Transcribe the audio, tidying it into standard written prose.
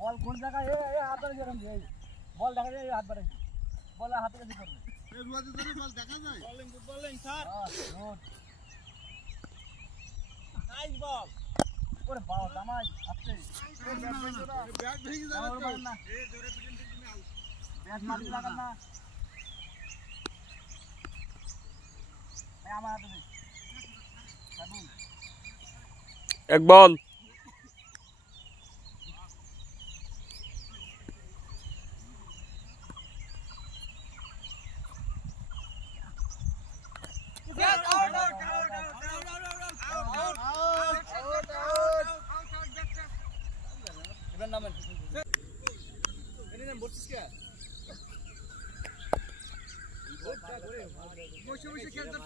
বল কোন জায়গায় হাত ধরে গেলাম বল দেখা যায় হাত বাড়াই বল হাতে কাছে করবে এই রুয়াতে ধরে বল দেখা যায় বোলিং স্যার গুড নাইস বল ওরে বাবা জামাই আস্তে ব্যাট ভেঙে যাবে না এই জোরে পিটন থেকে তুমি আউট ব্যাট মারতে লাগাল না এই আমার হাতে দে সাবুন এক বল বসে বসে খেলতে